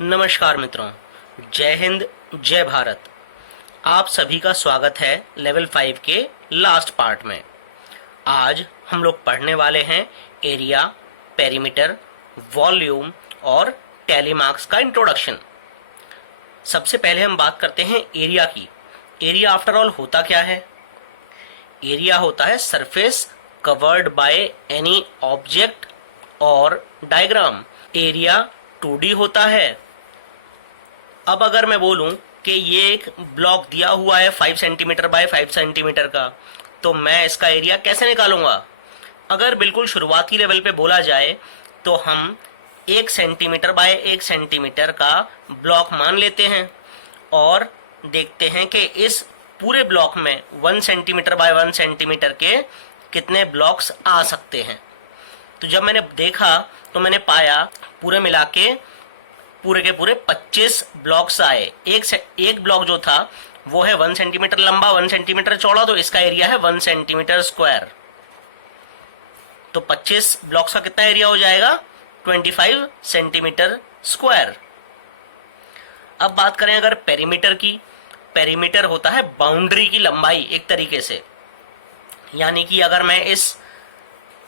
नमस्कार मित्रों, जय हिंद, जय भारत। आप सभी का स्वागत है लेवल 5 के लास्ट पार्ट में। आज हम लोग पढ़ने वाले हैं एरिया, पेरीमीटर, वॉल्यूम और टैली मार्क्स का इंट्रोडक्शन। सबसे पहले हम बात करते हैं एरिया की। एरिया आफ्टर ऑल होता क्या है? एरिया होता है surface covered by any object और डायग्राम। एरिया 2D होता है। अब अगर मैं बोलूं कि ये एक ब्लॉक दिया हुआ है 5 सेंटीमीटर बाय 5 सेंटीमीटर का, तो मैं इसका एरिया कैसे निकालूंगा? अगर बिल्कुल शुरुआती लेवल पे बोला जाए तो हम 1 सेंटीमीटर बाय 1 सेंटीमीटर का ब्लॉक मान लेते हैं और देखते हैं कि इस पूरे ब्लॉक में 1 सेंटीमीटर बाय 1 सेंटीमीटर के कितने ब्लॉक्स आ सकते हैं। तो जब मैंने देखा तो मैंने पाया पूरे मिला के पूरे के पूरे 25 ब्लॉक्स आए। एक ब्लॉक जो था वो है 1 सेंटीमीटर लंबा, 1 सेंटीमीटर चौड़ा, तो इसका एरिया है 1 सेंटीमीटर स्क्वायर। तो 25 ब्लॉक्स का कितना एरिया हो जाएगा? 25 सेंटीमीटर स्क्वायर। अब बात करें अगर पेरीमीटर की। पेरीमीटर होता है बाउंड्री की लंबाई एक तरीके से। यानी कि अगर मैं इस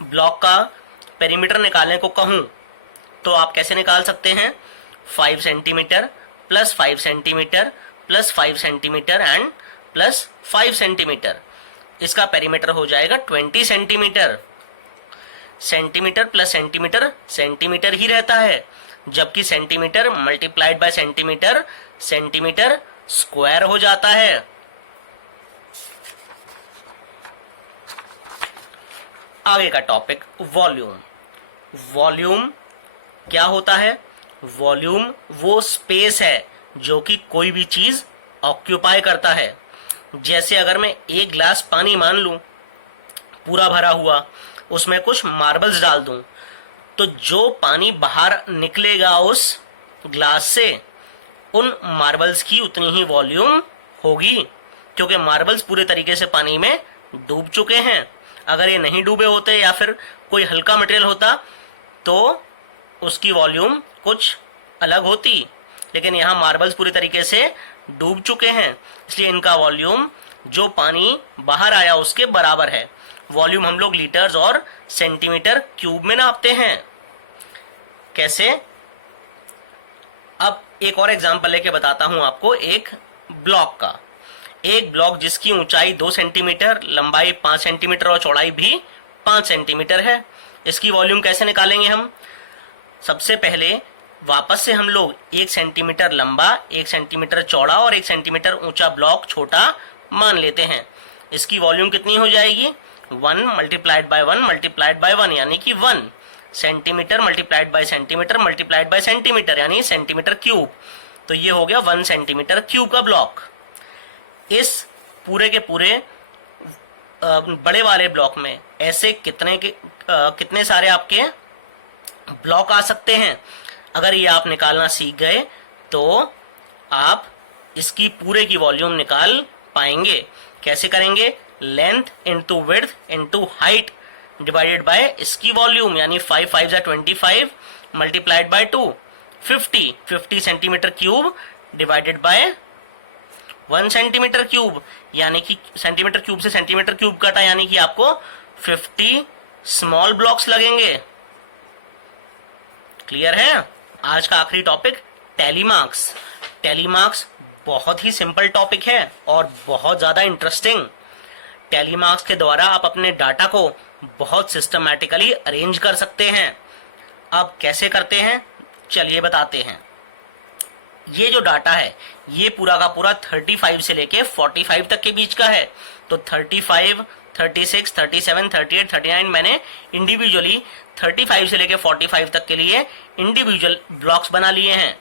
ब्लॉक का पेरीमीटर निकालने को कहूं तो आप कैसे निकाल सकते हैं? 5 centimetre plus 5 centimetre plus 5 centimetre and plus 5 centimetre. इसका पेरीमीटर हो जाएगा 20 centimetre. Centimetre plus centimetre centimetre ही रहता है, जबकि centimetre multiplied by centimetre centimetre square हो जाता है। आगे का टॉपिक वॉल्यूम। वॉल्यूम क्या होता है? वॉल्यूम वो स्पेस है जो कि कोई भी चीज ऑक्यूपाई करता है। जैसे अगर मैं एक ग्लास पानी मान लूं पूरा भरा हुआ, उसमें कुछ मार्बल्स डाल दूं, तो जो पानी बाहर निकलेगा उस ग्लास से, उन मार्बल्स की उतनी ही वॉल्यूम होगी, क्योंकि मार्बल्स पूरे तरीके से पानी में डूब चुके हैं। अगर ये नहीं डूबे होते या फिर कोई हल्का मटेरियल होता तो उसकी वॉल्यूम कुछ अलग होती, लेकिन यहाँ मार्बल्स पूरी तरीके से डूब चुके हैं, इसलिए इनका वॉल्यूम जो पानी बाहर आया उसके बराबर है। वॉल्यूम हम लोग लीटर्स और सेंटीमीटर क्यूब में नापते हैं। कैसे? अब एक और एग्जांपल लेके बताता हूं आपको एक ब्लॉक का। एक ब्लॉक जिसकी ऊंचाई 2 सेंटीमीटर, लंबाई 5 सेंटीमीटर और चौड़ाई भी 5 सेंटीमीटर है। इसकी वॉल्यूम कैसे निकालेंगे हम? सबसे पहले वापस से हम लोग 1 सेंटीमीटर लंबा, 1 सेंटीमीटर चौड़ा और 1 सेंटीमीटर ऊंचा ब्लॉक छोटा मान लेते हैं। इसकी वॉल्यूम कितनी हो जाएगी? 1 मल्टीप्लाइड बाय 1 मल्टीप्लाइड बाय 1, यानी कि 1 centimetre multiplied by centimetre multiplied by centimetre, यानी सेंटीमीटर क्यूब। तो ये हो गया 1 सेंटीमीटर क्यूब का ब्लॉक। इस पूरे के पूरे बड़े वाले ब्लॉक में ऐसे कितने सारे आपके ब्लॉक आ सकते हैं? अगर ये आप निकालना सीख गए तो आप इसकी पूरे की वॉल्यूम निकाल पाएंगे। कैसे करेंगे? Length into width into height divided by इसकी वॉल्यूम, यानी 5 5 25 multiplied by 2 50 centimetre cube divided by 1 centimetre cube, यानी कि सेंटीमीटर क्यूब से सेंटीमीटर क्यूब कटा, यानी कि आपको 50 स्मॉल ब्लॉक्स लगेंगे। क्लियर है? आज का आखिरी topic tally marks. Tally marks बहुत ही सिंपल टॉपिक है और बहुत ज्यादा इंटरेस्टिंग। टैली मार्क्स के द्वारा आप अपने डाटा को बहुत सिस्टमैटिकली अरेंज कर सकते हैं। अब कैसे करते हैं चलिए बताते हैं। ये जो डाटा है ये पूरा का पूरा 35 से लेके 45 तक के बीच का है। तो 35, 36, 37, 38, 39 मैंने इंडिविजुअली 35 से लेके 45 तक के लिए इंडिविजुअल ब्लॉक्स बना लिए हैं।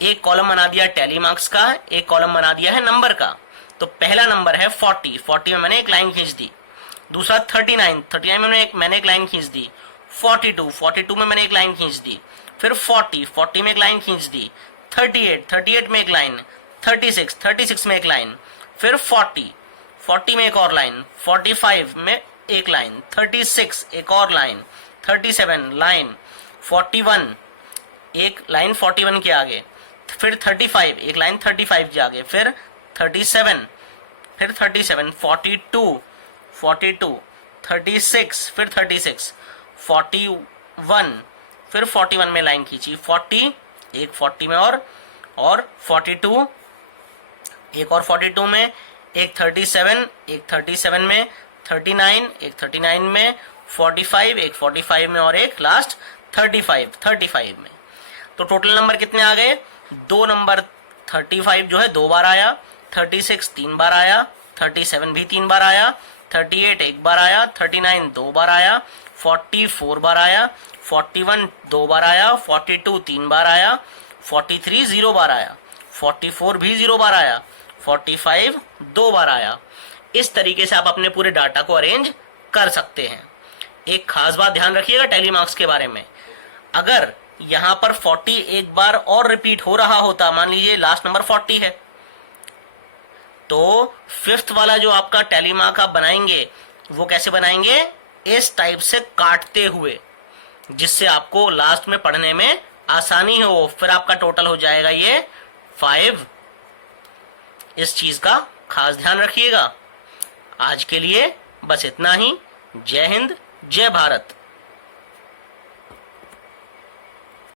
एक कॉलम बना दिया टैली मार्क्स का, एक कॉलम बना दिया है नंबर का। तो पहला नंबर है 40 में मैंने एक लाइन खींच दी। दूसरा 39 में मैंने एक लाइन खींच दी। 42 में मैंने एक लाइन खींच दी। फिर 40 में एक लाइन खींच दी। 38 में एक लाइन। 36 में एक लाइन। फिर 40 में एक और लाइन। 45 में एक लाइन। 36 एक और लाइन। 37 लाइन। 41 एक लाइन 41 के आगे। फिर 35, एक लाइन 35 जाके, फिर 37, फिर 37, 42, 42, 36, फिर 36, 41, फिर 41 में लाइन खींची, 40, एक 40 में और 42, एक और 42 में, एक 37, एक 37 में, 39, एक 39 में, 45, एक 45 में और एक लास्ट 35 में। तो टोटल नंबर कितने आ गए? दो नंबर 35 जो है 2 बार आया, 36 3 बार आया, 37 भी 3 बार आया, 38 एक बार आया, 39 2 बार आया, 40 4 बार आया, 41 2 बार आया, 42 3 बार आया, 43 0 बार आया, 44 भी 0 बार आया, 45 2 बार आया। इस तरीके से आप अपने पूरे डाटा को अरेंज कर सकते हैं। एक खास बात ध्यान रखिएगा टैली मार्क्स के बारे में, अगर यहां पर 40 एक बार और रिपीट हो रहा होता, मान लीजिए लास्ट नंबर 40 है, तो फिफ्थ वाला जो आपका टैली मार्क आप बनाएंगे वो कैसे बनाएंगे? इस टाइप से काटते हुए, जिससे आपको लास्ट में पढ़ने में आसानी हो। फिर आपका टोटल हो जाएगा ये 5। इस चीज का खास ध्यान रखिएगा। आज के लिए बस इतना ही। जय हिंद, जय भारत।